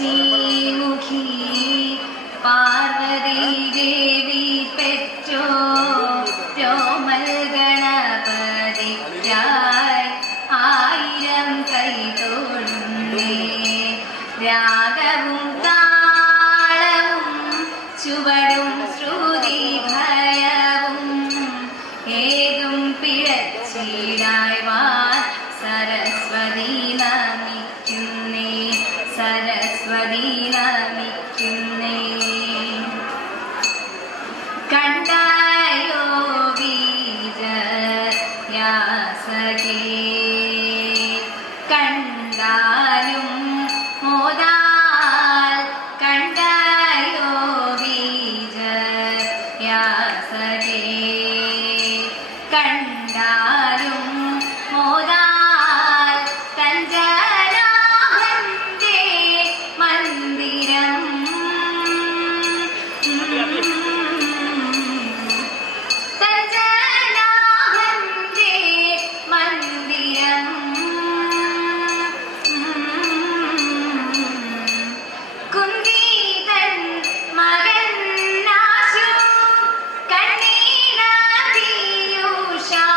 ശ്രീമുഖി പാർവതി ദേവി പെറ്റോ രോമൽ ഗണപതിക്കായി 1000 കൈതൊഴുന്നേ. രാഗവും താളവും ചുവടും ശ്രുതി ഭയവും ഏതും പിഴച്ചിടായി വാൻ സരസ്വതി നമിക്കുന്നേ, സരസ്വതി നമിക്കുന്നേ. കണ്ടായോ വിജയാസകേ, കണ്ടാലും മോദാൽ കണ്ടായോ വിജയാസകേ, കണ്ടാലും മോദാൽ തഞ്ചനാഭന്റെ മന്ദിരം, തഞ്ചനാഭന്റെ മന്ദിരം. കുന്തിതൻ മകൻ നാശു കണ്ണീന പീയൂഷാംബുദി,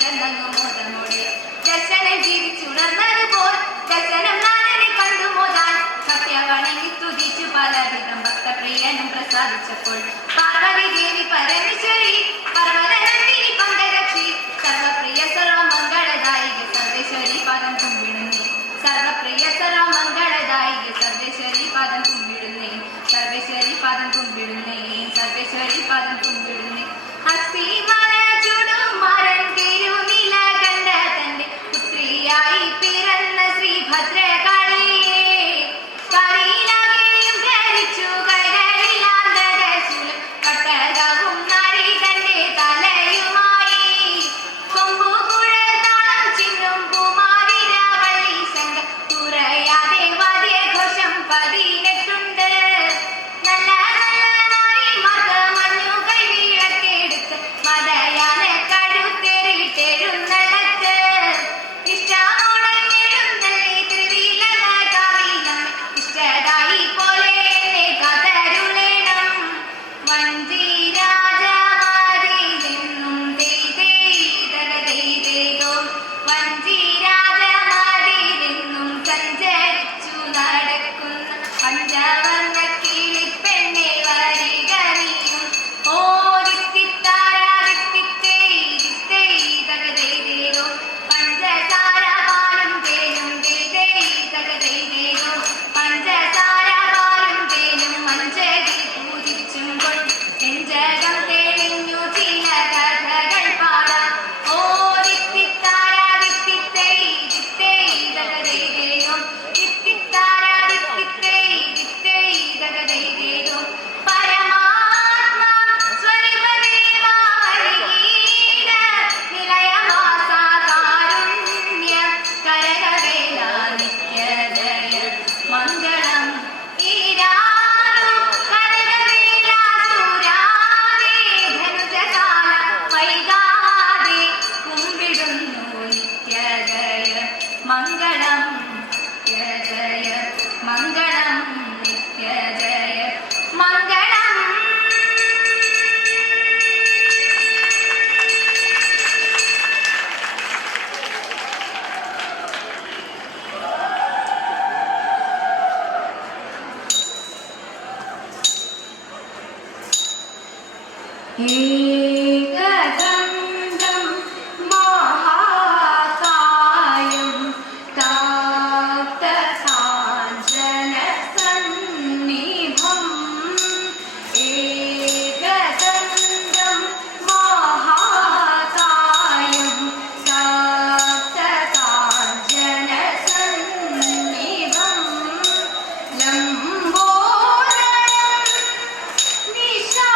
ചെന്നങ്ങു മോദമോടെ ദർശനം ജീവിച്ചുണർന്നതുപോൽ ദർശനം നാരനെ കണ്ടു മോദാൻ സത്യവണങ്ങി തുതിച്ചു പലവിധം ഭക്തപ്രിയനും പ്രസാദിച്ചപ്പോൾ പാർവതി ദേവി പരമേശ്വരി പർവ്വതനന്ദിനി പങ്കരക്ഷി സർവപ്രിയ സർവമംഗളദായിക സർവേശ്വരി പാദം കുമ്പിടുന്നേ സർവപ്രിയ സർവമംഗളദായിക സർവേശ്വരി പാദം കുമ്പിടുന്നേ സർവേശ്വരി പാദം കുമ്പിടുന്നേ സർവേശ്വരി പാദം കുമ്പിടുന്നേ അക്സിമല ചുടുമാരൻ തിരുനില കണ്ട തന്റെ പുത്രിയായി പിറന്ന ശ്രീഭദ്രകാളിയെ കരിയിലാകെയും ധരിച്ചു കൈകളിലാന്തരശൂലം കട്ടകവും നാരി തന്റെ തലയുമായി കൊമ്പുകുഴൽതാളം ചിന്നും കുമാരിരവള്ളി ശങ്ക തുറയാതെ വാദ്യഘോഷം 18 നല്ല നല്ല നാരിമാർക്ക് മഞ്ഞു കൈവിളക്കെടുത്ത് മതയാന കഴുത്തേറിട്ടെഴുന്നള്ളത്ത് ഇഷ്ടമോടഞ്ഞെഴുന്നള്ളി തിരുവിലങ്ങാവിലമ്മ ഇഷ്ടതായി പോലെ എന്നെ കാത്തരുളേണം വഞ്ചിരാജമാരിലെന്നും ദൈതൈതകദൈതേതോ വഞ്ചിരാജമാരിലെന്നും സഞ്ചരിച്ചു നടക്കുന്ന പഞ്ചവർണ്ണ കിളിപ്പെണ്ണെ വരിക നീയും ഓ ദിത്തിത്താരാദിത്തിത്തൈതകദൈതേതോ പഞ്ചസാര പാലും തേനും ദൈതൈതകദൈതേതോ പഞ്ചസാര പാലും തേനും മഞ്ചരി പൂജിച്ചും കൊണ്ട് നെഞ്ചകം തെളിഞ്ഞു ചില കഥകൾ പാടാം ഓ ദിത്തിത്താരാദിത്തിത്തൈതകദൈതേതോ ദിത്തിത്താരാദിത്തിത്തൈതകദൈതേതോ പരമാത്മാ സ്വരൂപദേവാരികീട നിലയവാസാകാരുണ്യ കരകവേല നിത്യജയ മംഗളം ഈരാരു കരകവേലാസുരാദേ ധനുജകാല വൈകാതെ കുമ്പിടുന്നു നിത്യജയ മംഗളം നിത്യജയ മംഗളം നിത്യജയ മംഗളം. ഏകദന്തം മഹാകായം താപ്തകാഞ്ചനസന്നിഭം ഏകദന്തം മഹാകായം താപ്തകാഞ്ചനസന്നിഭം ലംബോദരം വിശാലാക്ഷം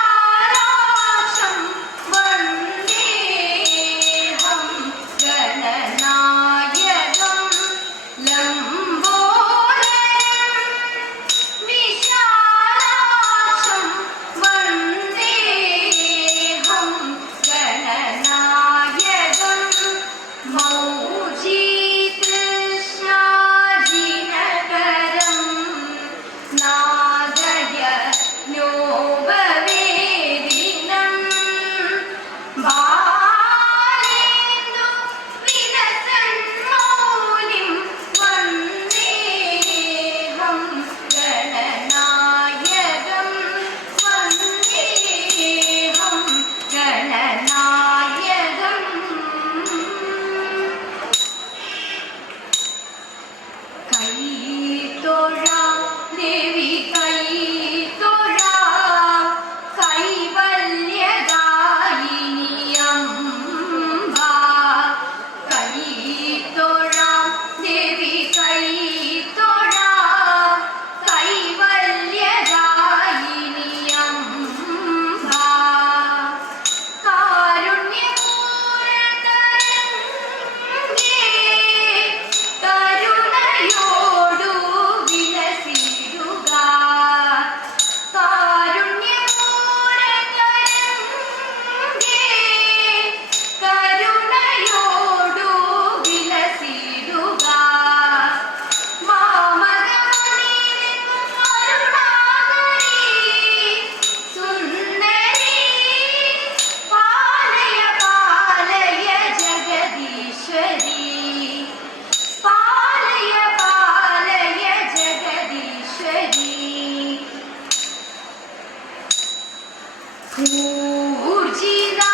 ഊർജിതാശയ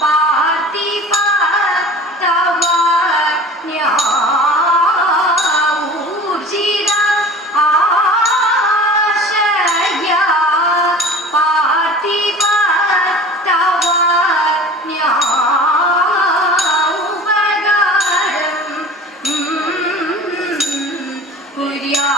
പാർത്ഥിവ തവ ഊർജിത ആശയ പാർത്ഥിവ തവ ഉപകാരം കുര്യാ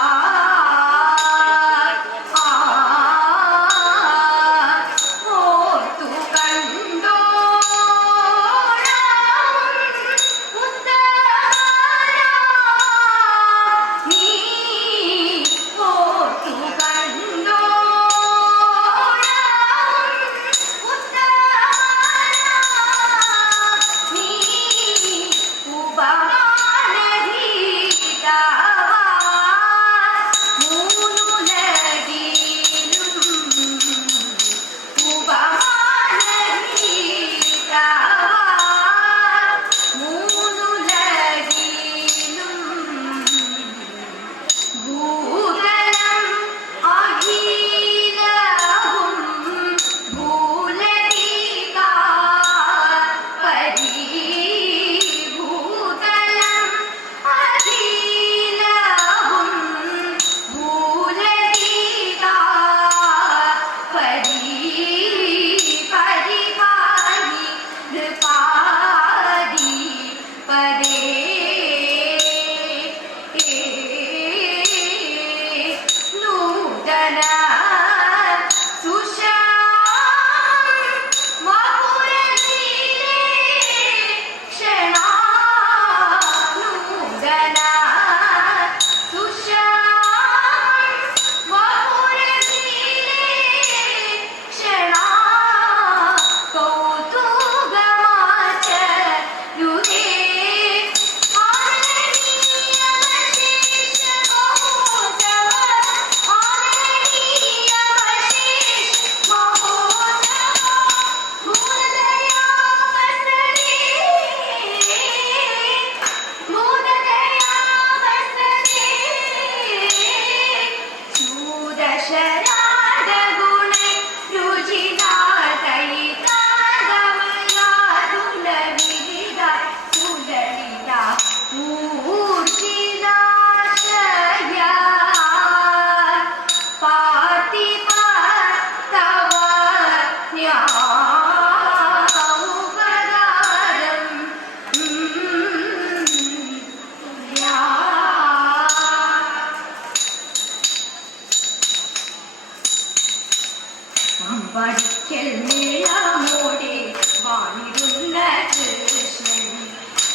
പഠിക്കൽ നീളമോടെ വാണിരുന്ന കൃഷ്ണൻ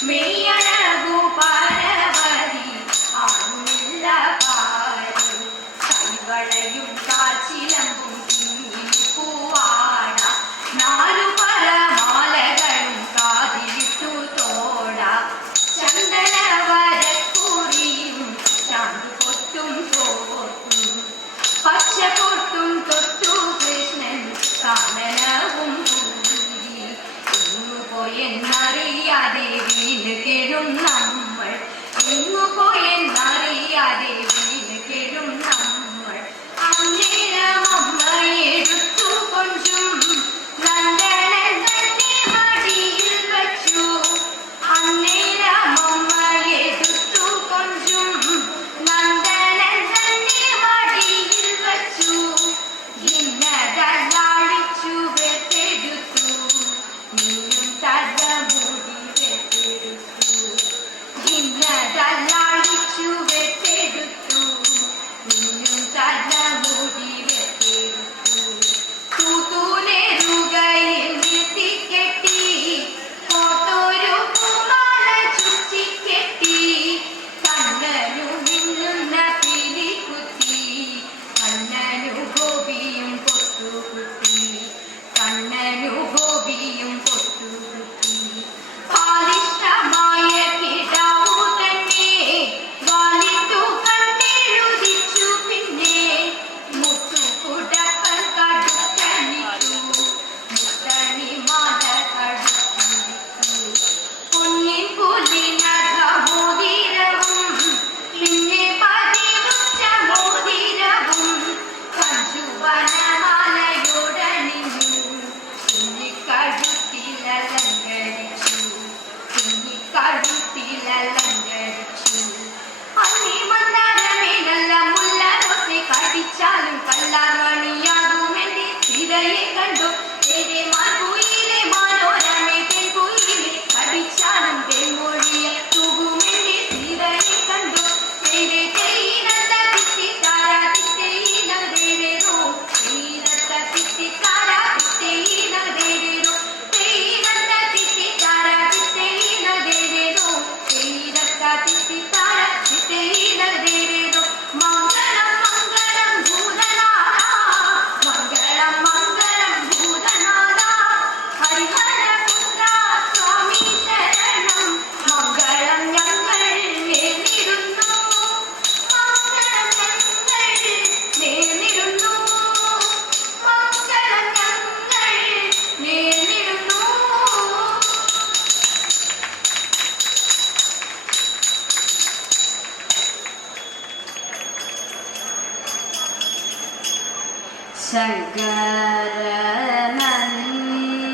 മെയ്യഴകു പരവതി ആണില്ല പാരി കൈവളയും കാച്ചിലമ്പും പൂവാട നാലു പരമാലകളും കാതിലിട്ടു തോട ചന്ദനവരക്കുറിയും ചാന്തുപൊട്ടും തോർത്തും പച്ചപ്പൊട്ടും തൊട്ടു കൃഷ്ണൻ കാനനവും പോയെന്നറിയാതെ വീണ് കെടും നമ്മൾ എങ്ങു പോയെന്നറിയാതെ വീണ് കെടും നമ്മൾ അങ്ങനെ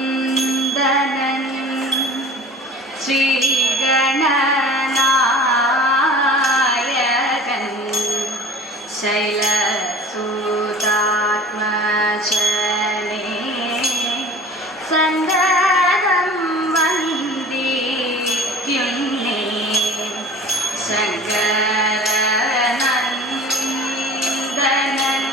ശങ്കരനന്ദനൻ ശ്രീഗണനായകൻ ശൈലസുതാത്മജനേ സന്തതം വന്ദിക്കുന്നേ ശങ്കരനന്ദനൻ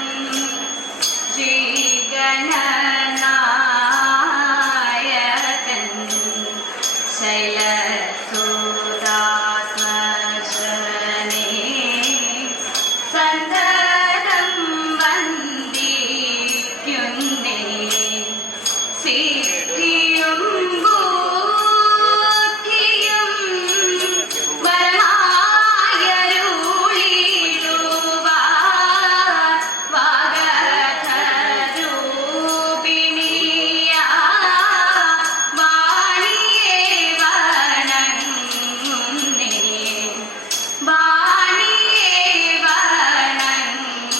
ശ്രീഗണനായകൻ ശൈലസുതാത്മജനേ സന്തതം വന്ദിക്കുന്നേ സിദ്ധിയും ബുദ്ധിയും വരമായരുളിടുവാൻ വാഗധരൂപിണിയാ വാണിയേ വണങ്ങുന്നേ വാണിയേ വണങ്ങുന്നേ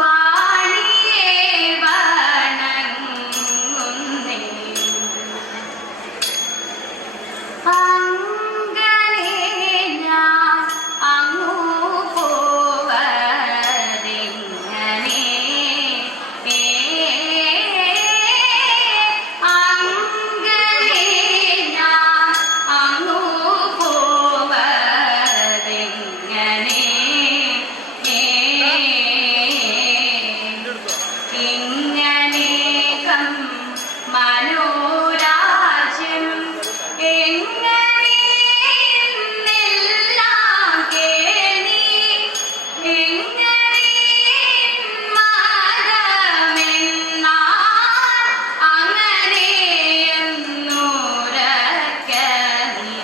വാണിയേ വണങ്ങുന്നേ അങ്ങനെ ഞാൻ അങ്ങു പോവതെങ്ങനെ അങ്ങനെ ഞാൻ അങ്ങു പോവതെങ്ങനെ ഇങ്ങനേകം മനോരാജ്യം എങ്ങനെയെന്നെല്ലാം കേണി എങ്ങനെ മരമെന്നാൽ അങ്ങനെയെന്നുരക്കനി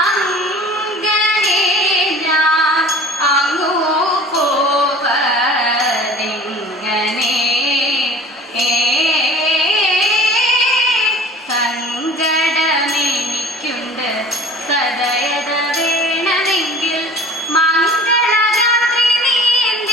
അങ്ങനെ ഞാൻ അങ്ങു പോവതെങ്ങനെ സങ്കടമെനിക്കുണ്ട് സദയത വേണമെങ്കിൽ മംഗളരാത്രി നീന്ത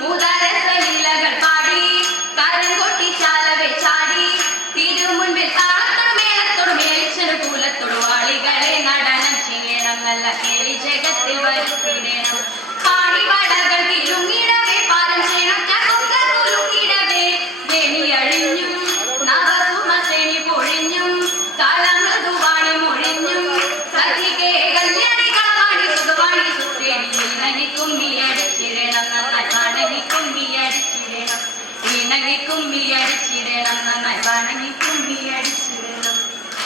മൂതാരസലീലകൾ പാടി കരം കൊട്ടി ചാലവെ ചാടി തിരുമുൻപിൽ താളത്തോട് മേളത്തോട് മേലിച്ചൊരു കൂലത്തോട് വാളികളെ നടനം ചെയ്യണം നല്ല കേളി ജഗത്തിൽ വരുത്തിടണം പാടിവടകൾ തിരുങ്ങിടവേ പാരം ചെയ്യണം ചകൊങ്കർ കുലുങ്ങിടവേ വേണി അഴിഞ്ഞും നവസുമസേനി പൊഴിഞ്ഞും കാലമൃദുവാണി മൊഴിഞ്ഞും സഖികേ കല്യാണി കളവാണി സുഖവാണി സുഖേണി ഇണങ്ങി കുമ്മിയടിച്ചിടണം നന്നായി വണങ്ങി കുമ്മിയടിച്ചിടണം ഇണങ്ങി കുമ്മിയടിച്ചിടണം നന്നായി വണങ്ങി കുമ്മിയടിച്ചിടണം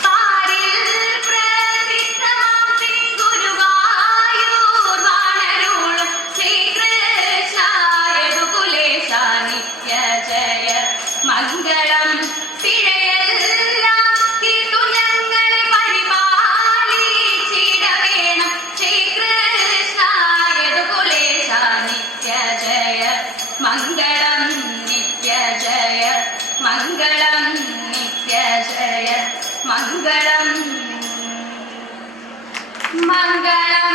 പാരിൽ പ്രസിദ്ധമാം ശ്രീ ഗുരുവായൂർ വാണരുളും ശ്രീകൃഷ്ണായ കുലേശ നിത്യ ജയ മംഗളം പിഴയെല്ലാം തീർത്തു ഞങ്ങളെ പരിപാലിച്ചിടവേണം ശ്രീകൃഷ്ണായ കുലേശ നിത്യ ജയ മംഗളം നിത്യ ജയ മംഗളം നിത്യ ജയ മംഗളം മംഗളം